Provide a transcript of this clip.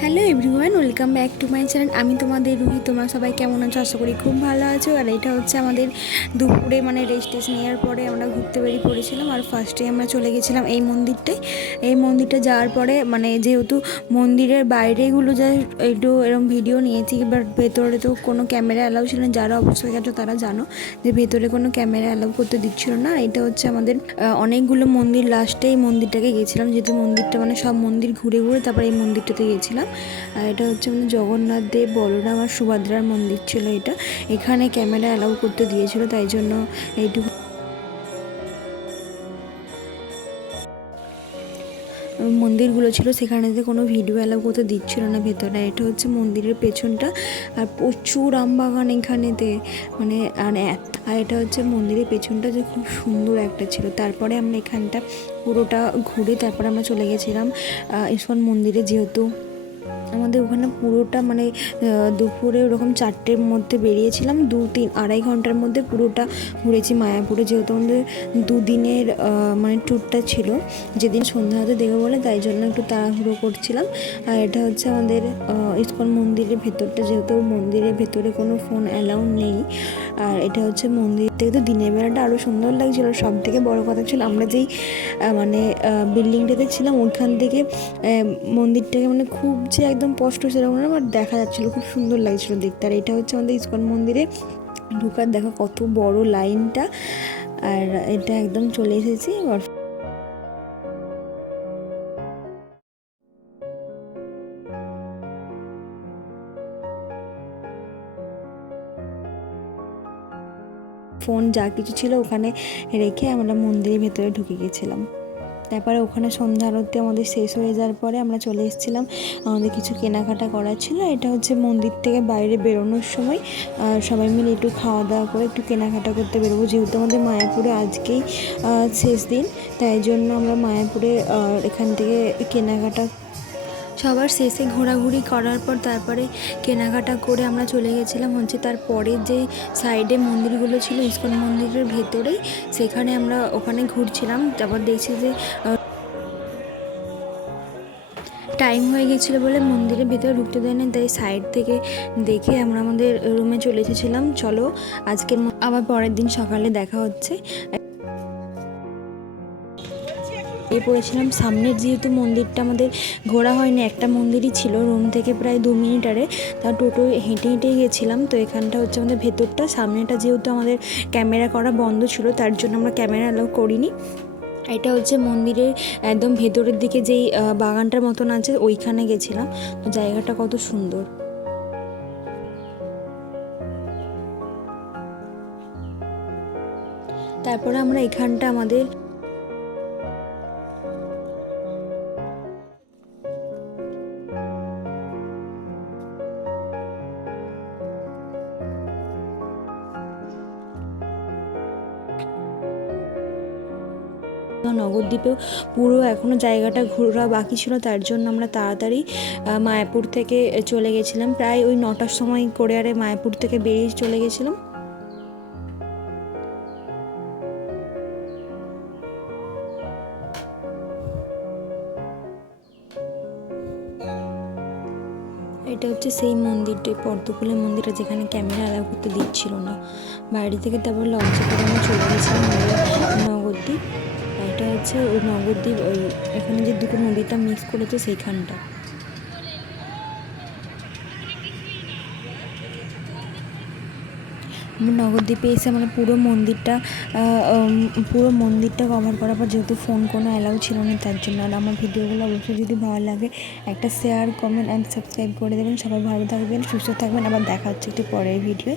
Hello everyone, welcome back to my channel. আমি তোমাদের রুহি। তোমরা সবাই কেমন আছো? আশা করি খুব ভালো আছো। আর এটা হচ্ছে আমাদের দুপুরে রেস্ট নেওয়ার পরে আমরা ঘুরতে বেরিয়ে পড়েছিলাম। আর ফার্স্টে আমরা চলে গেছিলাম এই মন্দিরটায়। এই মন্দিরটা যাওয়ার পরে যেহেতু মন্দিরের বাইরেগুলো যা একটু এরকম ভিডিও নিয়েছি, বাট ভেতরে তো কোনো ক্যামেরা অ্যালাউ ছিল না। যারা অবশ্যই গেছো তারা জানো যে ভেতরে কোনো ক্যামেরা অ্যালাউ করতে দিচ্ছিল না। এটা হচ্ছে আমাদের অনেকগুলো মন্দির লাস্টে এই মন্দিরটাকে গেছিলাম, যেহেতু মন্দিরটা সব মন্দির ঘুরে ঘুরে তারপরে এই মন্দিরটাতে গেছিলাম। আর এটা হচ্ছে জগন্নাথ দেব, বলরাম আর সুভদ্রার মন্দির ছিল এটা। এখানে ক্যামেরা অ্যালাউ করতে দিয়েছিল, তাই জন্য এইটুকু মন্দিরগুলো ছিল সেখানেতে কোনো ভিডিও অ্যালাউ করতে দিচ্ছিল না ভেতরে। এটা হচ্ছে মন্দিরের পেছনটা, আর প্রচুর আমবাগান এখানেতে আর এটা হচ্ছে মন্দিরের পেছনটা, যে খুব সুন্দর একটা ছিল। তারপরে আমরা এখানটা পুরোটা ঘুরে তারপরে আমরা চলে গেছিলাম ইস্কন মন্দিরে। যেহেতু আমাদের ওখানে পুরোটা দুপুরে ওরকম 4টের মধ্যে বেরিয়েছিলাম, 2-3-2.5 ঘন্টার মধ্যে পুরোটা ঘুরেছি মায়াপুরে। যেহেতু আমাদের দুদিনের ট্যুরটা ছিল, যেদিন সন্ধ্যা হতে দেবো বলে, তাই জন্য একটু তাড়াহুড়ো করছিলাম। আর এটা হচ্ছে আমাদের ইস্কন মন্দিরের ভেতরটা, যেহেতু মন্দিরের ভেতরে কোনো ফোন অ্যালাউ নেই। আর এটা হচ্ছে মন্দির থেকে তো দিনের বেলাটা আরও সুন্দর লাগছিলো। সব থেকে বড়ো কথা ছিল, আমরা যেই বিল্ডিংটাতে ছিলাম ওইখান থেকে মন্দিরটাকে খুব যে একদম স্পষ্ট সেরকম না, বাট দেখা যাচ্ছিলো, খুব সুন্দর লাগছিলো দেখতে। আর এটা হচ্ছে আমাদের ইস্কন মন্দিরে ঢুকার দেখা কত বড় লাইনটা। আর এটা একদম চলে এসেছি। ফোন যা কিছু ছিল ওখানে রেখে আমরা মন্দিরের ভেতরে ঢুকে গেছিলাম। তারপরে ওখানে সন্ধ্যা আরতি আমাদের শেষ হয়ে যাওয়ার পরে আমরা চলে এসেছিলাম, আমাদের কিছু কেনাকাটা করার ছিল। এটা হচ্ছে মন্দির থেকে বাইরে বেরোনোর সময় সবাই মিলে একটু খাওয়া দাওয়া করে একটু কেনাকাটা করতে বেরোবো। যেহেতু আমাদের মায়াপুরে আজকেই শেষ দিন, তাই জন্য আমরা মায়াপুরে এখান থেকে কেনাকাটা সবার শেষে ঘোরাঘুরি করার পর তারপরে কেনাকাটা করে আমরা চলে গেছিলাম তারপরে যে সাইডে মন্দিরগুলো ছিল ইস্কন মন্দিরের ভেতরেই, সেখানে আমরা ওখানে ঘুরছিলাম। তারপর দেখছি যে টাইম হয়ে গেছিলো বলে মন্দিরের ভেতরে ঢুকতে দেয় না, তাই সাইড থেকে দেখে আমরা আমাদের রুমে চলে এসেছিলাম। চলো আজকের আবার পরের দিন সকালে দেখা হচ্ছে। পড়েছিলাম সামনের, যেহেতু মন্দিরটা আমাদের ঘোরা হয়নি, একটা মন্দিরই ছিল, রুম থেকে প্রায় 2 মিনিটারে, তা টোটো হেঁটে হেঁটেই গেছিলাম। তো এখানটা হচ্ছে আমাদের ভেতরটা, সামনেটা যেহেতু আমাদের ক্যামেরা করা বন্ধ ছিল তার জন্য আমরা ক্যামেরা অ্যালাউ করিনি। এটা হচ্ছে মন্দিরের একদম ভেতরের দিকে যেই বাগানটার মতন আছে ওইখানে গেছিলাম। তো জায়গাটা কত সুন্দর। তারপরে আমরা এখানটা আমাদের নবদ্বীপেও পুরো এখনও জায়গাটা ঘোরা বাকি ছিল, তার জন্য আমরা তাড়াতাড়ি মায়াপুর থেকে চলে গেছিলাম। প্রায় ওই 9টার সময় করে মায়াপুর থেকে বেরিয়ে চলে গেছিলাম। এটা হচ্ছে সেই মন্দিরটা, পদ্মফুলের মন্দিরটা, যেখানে ক্যামেরা অ্যালাউ করতে দিচ্ছিল না বাইরে থেকে। তারপর লঞ্চে করে আমরা চলে গেছিলাম নবদ্বীপ। এটা হচ্ছে ওই নবদ্বীপ, ওই এখানে যে দুটো নদীটা মিক্স করেছে সেইখানটা। নবদ্বীপে এসে আমরা পুরো মন্দিরটা কভার করার পর, যেহেতু ফোন কোনো অ্যালাউ ছিল না তার জন্য। আর আমার ভিডিওগুলো অবশ্যই যদি ভালো লাগে একটা শেয়ার, কমেন্ট অ্যান্ড সাবস্ক্রাইব করে দেবেন। সবাই ভালো থাকবেন, সুস্থ থাকবেন। আবার দেখা হচ্ছে একটু পরের ভিডিও।